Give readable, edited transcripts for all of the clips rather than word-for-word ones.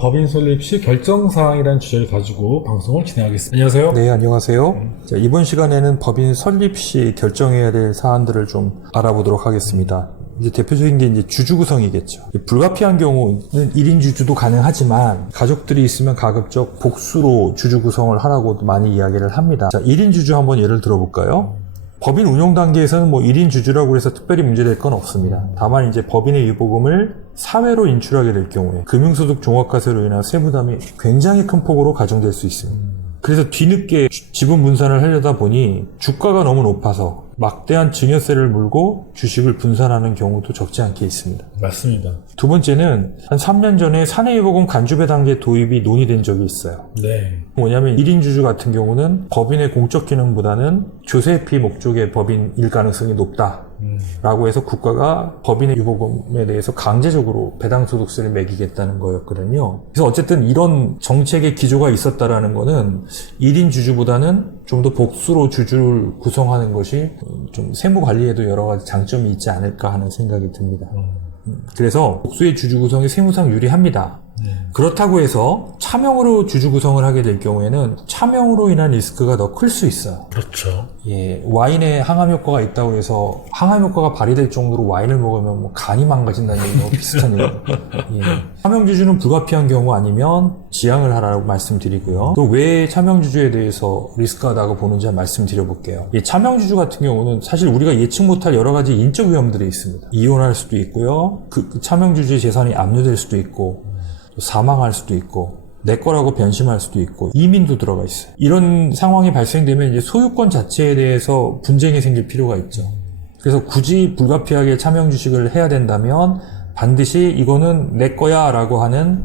법인 설립 시 결정사항이라는 주제를 가지고 방송을 진행하겠습니다. 안녕하세요. 네, 안녕하세요. 자, 이번 시간에는 법인 설립 시 결정해야 될 사안들을 좀 알아보도록 하겠습니다. 이제 대표적인 게 이제 주주 구성이겠죠. 불가피한 경우는 1인 주주도 가능하지만 가족들이 있으면 가급적 복수로 주주 구성을 하라고 많이 이야기를 합니다. 자, 1인 주주 한번 예를 들어볼까요? 법인 운영 단계에서는 뭐 1인 주주라고 해서 특별히 문제될 건 없습니다. 다만 이제 법인의 유보금을 사회로 인출하게 될 경우에 금융소득 종합과세로 인한 세부담이 굉장히 큰 폭으로 가중될 수 있습니다. 그래서 뒤늦게 지분 분산을 하려다 보니 주가가 너무 높아서 막대한 증여세를 물고 주식을 분산하는 경우도 적지 않게 있습니다. 맞습니다. 두 번째는 한 3년 전에 사내유보금 간주배 단계 도입이 논의된 적이 있어요. 네. 뭐냐면 1인 주주 같은 경우는 법인의 공적 기능보다는 조세피 목적의 법인일 가능성이 높다. 라고 해서 국가가 법인의 유보금에 대해서 강제적으로 배당소득세를 매기겠다는 거였거든요. 그래서 어쨌든 이런 정책의 기조가 있었다라는 거는 1인 주주보다는 좀 더 복수로 주주를 구성하는 것이 좀 세무 관리에도 여러 가지 장점이 있지 않을까 하는 생각이 듭니다. 그래서 복수의 주주 구성이 세무상 유리합니다. 그렇다고 해서 차명으로 주주 구성을 하게 될 경우에는 차명으로 인한 리스크가 더 클 수 있어요. 그렇죠. 예, 와인에 항암 효과가 있다고 해서 항암 효과가 발휘될 정도로 와인을 먹으면 뭐 간이 망가진다는 얘기와 비슷한 얘기. 예. 차명주주는 불가피한 경우 아니면 지양을 하라고 말씀드리고요. 또 왜 차명주주에 대해서 리스크가 나고 보는지 말씀드려볼게요. 이 차명주주 같은 경우는 사실 우리가 예측 못할 여러 가지 인적 위험들이 있습니다. 이혼할 수도 있고요. 그 차명주주의 재산이 압류될 수도 있고 사망할 수도 있고 내 거라고 변심할 수도 있고 이민도 들어가 있어요. 이런 상황이 발생되면 이제 소유권 자체에 대해서 분쟁이 생길 필요가 있죠. 그래서 굳이 불가피하게 차명주식을 해야 된다면 반드시 이거는 내 거야 라고 하는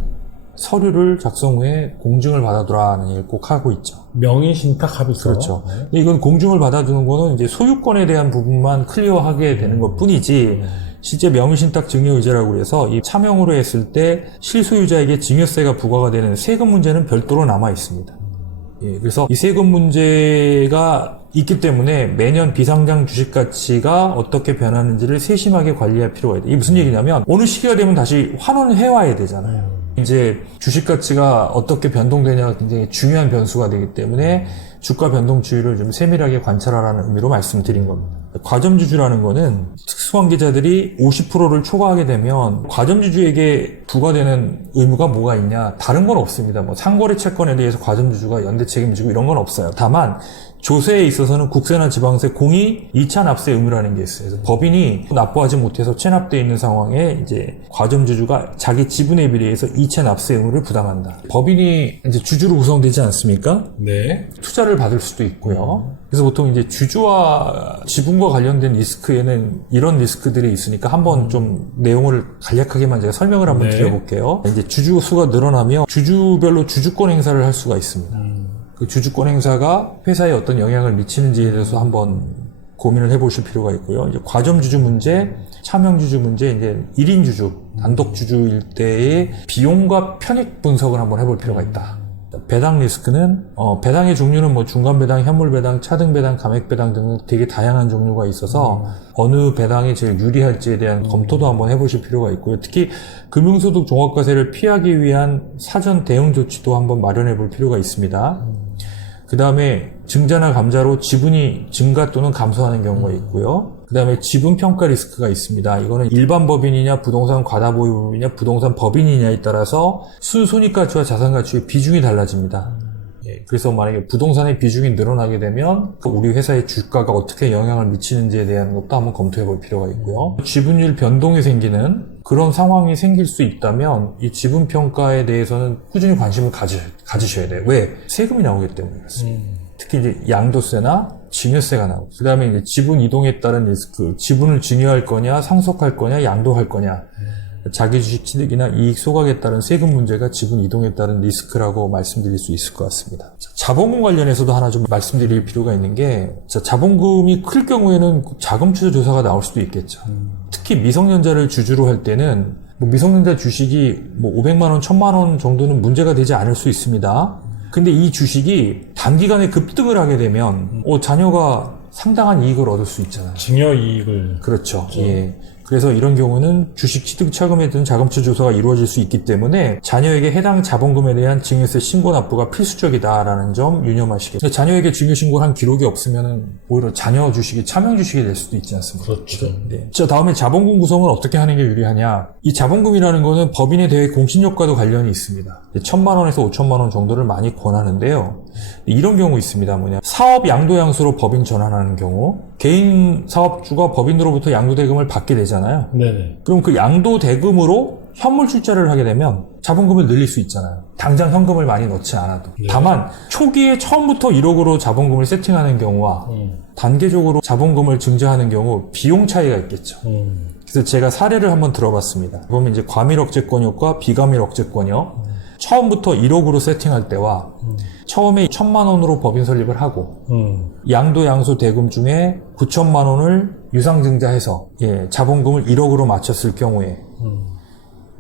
서류를 작성 후에 공증을 받아두라는 얘기를 꼭 하고 있죠. 명의신탁 합의서. 그렇죠. 네. 근데 이건 공증을 받아두는 거는 이제 소유권에 대한 부분만 클리어하게 되는 것 뿐이지 실제 명의신탁 증여의제라고 해서 이 차명으로 했을 때 실소유자에게 증여세가 부과가 되는 세금 문제는 별도로 남아 있습니다. 예, 그래서 이 세금 문제가 있기 때문에 매년 비상장 주식 가치가 어떻게 변하는지를 세심하게 관리할 필요가 있다. 이게 무슨 얘기냐면 어느 시기가 되면 다시 환원해 와야 되잖아요. 이제 주식 가치가 어떻게 변동되냐가 굉장히 중요한 변수가 되기 때문에 주가 변동 추이를 좀 세밀하게 관찰하라는 의미로 말씀드린 겁니다. 과점주주라는 거는 특수관계자들이 50%를 초과하게 되면 과점주주에게 부과되는 의무가 뭐가 있냐? 다른 건 없습니다. 뭐 상거래 채권에 대해서 과점주주가 연대 책임지고 이런 건 없어요. 다만 조세에 있어서는 국세나 지방세 공이 2차 납세 의무라는 게 있어요. 그래서 법인이 납부하지 못해서 체납되어 있는 상황에 이제 과점주주가 자기 지분에 비례해서 2차 납세 의무를 부담한다. 법인이 이제 주주로 구성되지 않습니까? 네. 투자를 받을 수도 있고요. 그래서 보통 이제 주주와 지분과 관련된 리스크에는 이런 리스크들이 있으니까 한번 좀 내용을 간략하게만 제가 설명을 한번 드려볼게요. 이제 주주 수가 늘어나면 주주별로 주주권 행사를 할 수가 있습니다. 그 주주권 행사가 회사에 어떤 영향을 미치는지에 대해서 한번 고민을 해보실 필요가 있고요. 이제 과점주주 문제, 차명주주 문제, 이제 1인 주주, 단독주주일 때의 비용과 편익 분석을 한번 해볼 필요가 있다. 배당 리스크는 배당의 종류는 뭐 중간 배당, 현물 배당, 차등 배당, 감액 배당 등 되게 다양한 종류가 있어서 어느 배당이 제일 유리할지에 대한 검토도 한번 해보실 필요가 있고요. 특히 금융소득 종합과세를 피하기 위한 사전 대응 조치도 한번 마련해 볼 필요가 있습니다. 그 다음에 증자나 감자로 지분이 증가 또는 감소하는 경우가 있고요. 그 다음에 지분 평가 리스크가 있습니다. 이거는 일반 법인이냐 부동산 과다보유이냐 부동산 법인이냐에 따라서 순손익가치와 자산가치의 비중이 달라집니다. 예, 그래서 만약에 부동산의 비중이 늘어나게 되면 우리 회사의 주가가 어떻게 영향을 미치는지에 대한 것도 한번 검토해 볼 필요가 있고요. 지분율 변동이 생기는 그런 상황이 생길 수 있다면 이 지분 평가에 대해서는 꾸준히 관심을 가지셔야 돼요. 왜? 세금이 나오기 때문에 그렇습니다. 특히 이제 양도세나 증여세가 나오고, 그 다음에 이제 지분 이동에 따른 리스크, 지분을 증여할 거냐, 상속할 거냐, 양도할 거냐, 자기 주식 취득이나 이익 소각에 따른 세금 문제가 지분 이동에 따른 리스크라고 말씀드릴 수 있을 것 같습니다. 자본금 관련해서도 하나 좀 말씀드릴 필요가 있는 게, 자본금이 클 경우에는 자금 추적 조사가 나올 수도 있겠죠. 특히 미성년자를 주주로 할 때는 뭐 미성년자 주식이 뭐 500만 원, 1000만 원 정도는 문제가 되지 않을 수 있습니다. 근데 이 주식이 단기간에 급등을 하게 되면 자녀가 상당한 이익을 얻을 수 있잖아요. 증여 이익을. 그렇죠. 예. 그래서 이런 경우는 주식 취득 차금에 대한 자금처 조사가 이루어질 수 있기 때문에 자녀에게 해당 자본금에 대한 증여세 신고 납부가 필수적이다라는 점 유념하시겠습니다. 자녀에게 증여 신고를 한 기록이 없으면 오히려 자녀 주식이 차명 주식이 될 수도 있지 않습니까? 그렇죠. 네. 자, 다음에 자본금 구성을 어떻게 하는 게 유리하냐? 이 자본금이라는 거는 법인에 대해 공신력과도 관련이 있습니다. 1,000만 원에서 5,000만 원 정도를 많이 권하는데요. 이런 경우 있습니다. 사업 양도양수로 법인 전환하는 경우 개인 사업주가 법인으로부터 양도대금을 받게 되잖아요. 네네. 그럼 그 양도대금으로 현물 출자를 하게 되면 자본금을 늘릴 수 있잖아요. 당장 현금을 많이 넣지 않아도. 네. 다만 초기에 처음부터 1억으로 자본금을 세팅하는 경우와 단계적으로 자본금을 증자하는 경우 비용 차이가 있겠죠. 그래서 제가 사례를 한번 들어봤습니다. 보면 이제 과밀억제권역과 비과밀억제권역. 처음부터 1억으로 세팅할 때와 처음에 1,000만 원으로 법인 설립을 하고 양도 양수 대금 중에 9천만 원을 유상증자해서 자본금을 1억으로 맞췄을 경우에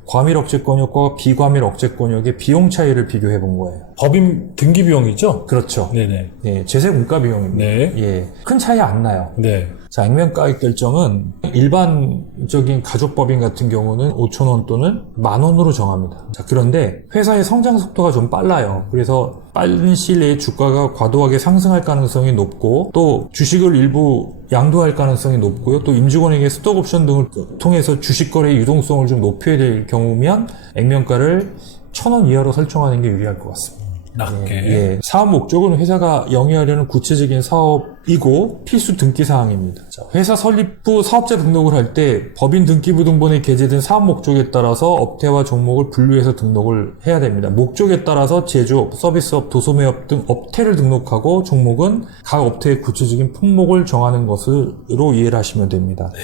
과밀억제권역과 비과밀억제권역의 비용 차이를 비교해 본 거예요. 법인 등기 비용이죠? 그렇죠. 네네. 예, 제세 공과 비용입니다. 네. 예, 큰 차이 안 나요. 네. 자, 액면가액 결정은 일반적인 가족법인 같은 경우는 5,000원 또는 10,000원으로 정합니다. 자, 그런데 회사의 성장 속도가 좀 빨라요. 그래서 빠른 시일 내에 주가가 과도하게 상승할 가능성이 높고 또 주식을 일부 양도할 가능성이 높고요. 또 임직원에게 스톡옵션 등을 통해서 주식 거래의 유동성을 좀 높여야 될 경우면 액면가를 1,000원 이하로 설정하는 게 유리할 것 같습니다. 낮게. 예, 사업 목적은 회사가 영위하려는 구체적인 사업이고 필수 등기 사항입니다. 자, 회사 설립 후 사업자 등록을 할 때 법인 등기부 등본에 게재된 사업 목적에 따라서 업태와 종목을 분류해서 등록을 해야 됩니다. 목적에 따라서 제조업, 서비스업, 도소매업 등 업태를 등록하고 종목은 각 업태의 구체적인 품목을 정하는 것으로 이해를 하시면 됩니다. 네.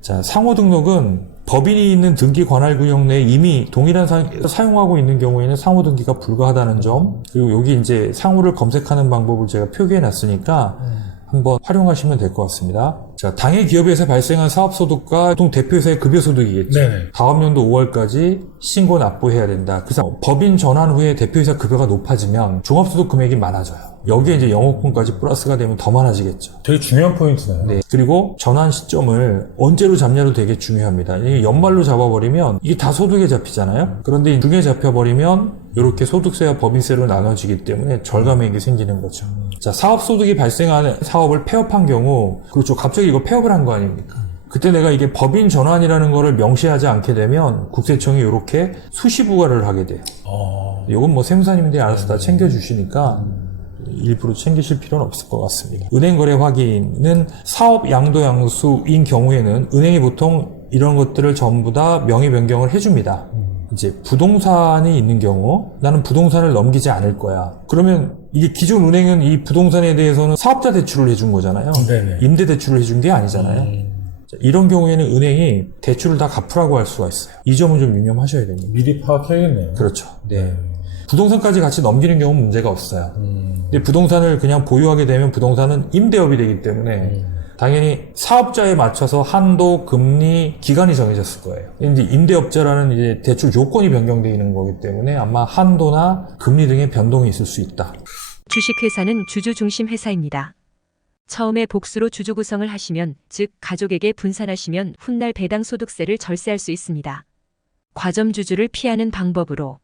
자, 상호 등록은 법인이 있는 등기 관할 구역 내에 이미 동일한 사용하고 있는 경우에는 상호 등기가 불가하다는 점, 그리고 여기 이제 상호를 검색하는 방법을 제가 표기해 놨으니까 한번 활용하시면 될 것 같습니다. 자, 당해 기업에서 발생한 사업소득과 보통 대표이사의 급여소득이겠죠. 네네. 다음 연도 5월까지 신고 납부해야 된다. 그래서 법인 전환 후에 대표이사 급여가 높아지면 종합소득 금액이 많아져요. 여기에 이제 영업권까지 플러스가 되면 더 많아지겠죠. 되게 중요한 포인트네요. 네. 그리고 전환 시점을 언제로 잡냐도 되게 중요합니다. 이게 연말로 잡아버리면 이게 다 소득에 잡히잖아요. 그런데 중에 잡혀버리면 이렇게 소득세와 법인세로 나눠지기 때문에 절감액이 생기는 거죠. 자, 사업소득이 발생하는 사업을 폐업한 경우, 그렇죠. 갑자기 이거 폐업을 한 거 아닙니까? 그때 내가 이게 법인 전환이라는 거를 명시하지 않게 되면 국세청이 이렇게 수시 부과를 하게 돼요. 이건 뭐 세무사님들이 알아서 다 챙겨주시니까 일부러 챙기실 필요는 없을 것 같습니다. 은행 거래 확인은 사업 양도 양수인 경우에는 은행이 보통 이런 것들을 전부 다 명의 변경을 해줍니다. 이제 부동산이 있는 경우 나는 부동산을 넘기지 않을 거야. 그러면 이게 기존 은행은 이 부동산에 대해서는 사업자 대출을 해준 거잖아요. 네네. 임대 대출을 해준 게 아니잖아요. 자, 이런 경우에는 은행이 대출을 다 갚으라고 할 수가 있어요. 이 점은 좀 유념하셔야 됩니다. 미리 파악해야겠네요. 그렇죠. 네. 부동산까지 같이 넘기는 경우는 문제가 없어요. 근데 부동산을 그냥 보유하게 되면 부동산은 임대업이 되기 때문에 당연히 사업자에 맞춰서 한도, 금리, 기간이 정해졌을 거예요. 이제 임대업자라는 이제 대출 조건이 변경되어 있는 거기 때문에 아마 한도나 금리 등의 변동이 있을 수 있다. 주식회사는 주주 중심 회사입니다. 처음에 복수로 주주 구성을 하시면, 즉 가족에게 분산하시면 훗날 배당 소득세를 절세할 수 있습니다. 과점주주를 피하는 방법으로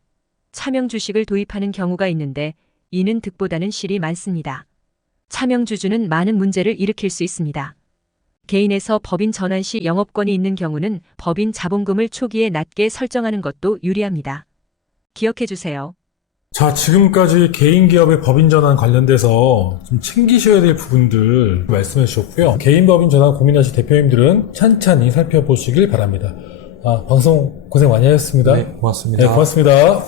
차명 주식을 도입하는 경우가 있는데 이는 득보다는 실이 많습니다. 차명 주주는 많은 문제를 일으킬 수 있습니다. 개인에서 법인 전환 시 영업권이 있는 경우는 법인 자본금을 초기에 낮게 설정하는 것도 유리합니다. 기억해 주세요. 자, 지금까지 개인 기업의 법인 전환 관련돼서 좀 챙기셔야 될 부분들 말씀해 주셨고요. 개인 법인 전환 고민하실 대표님들은 찬찬히 살펴보시길 바랍니다. 방송 고생 많이 하셨습니다. 네, 고맙습니다. 네, 고맙습니다.